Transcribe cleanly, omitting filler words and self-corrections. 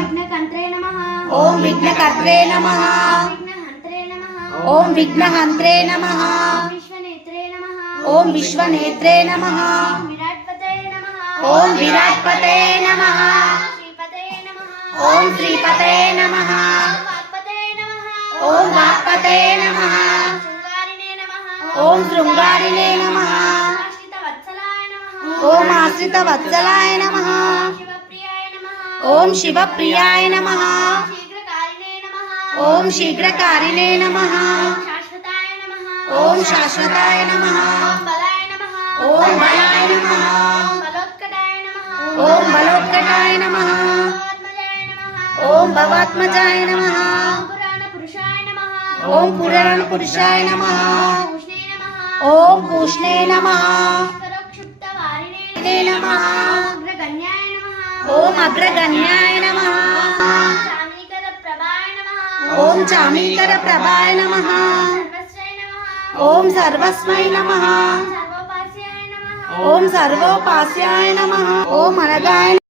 विघ्नकर्त्रे नमः ओम विघ्नकर्त्रे नमः विघ्नहन्त्रे नमः ओम विघ्नहन्त्रे नमः विश्वनेत्रे नमः ओम विश्वनेत्रे नमः विराट्पते नमः ओम विराट्पते नमः श्रीपते नमः ओम श्रीपते नमः वाक्पते नमः ओम वाक्पते नमः शृंगारिणे नमः ओम शृंगारिणे नमः आश्रितवत्सलाय नमः ओम आश्रितवत्सलाय नमः शिवप्रियाय नमः ओम शिवप्रियाय नमः शीघ्रकारिणे नमः ओम शीघ्रकारिणे नमः शाश्वताय नमः ओम शाश्वताय नमः बलाय नमः ओम बलाय नमः बलोत्कटाय नमः ओम बलोत्कटाय नमः भवात्मजाय नमः ओम भवात्मजाय नमः पुराणपुरुषाय नमः ओम पुराणपुरुषाय नमः पूष्णे नमः ओम पूष्णे नमः परोक्षुप्तवारिणे नमः अग्रगण्याय नमः ओम अग्रगण्याय नमः चामीकरप्रभाय नमः ओम चामीकरप्रभाय नमः सर्वस्वै नमः ओम सर्वस्मै नमः सर्वोपास्याय नमः ओम सर्वोपास्याय नमः ओम अनगाय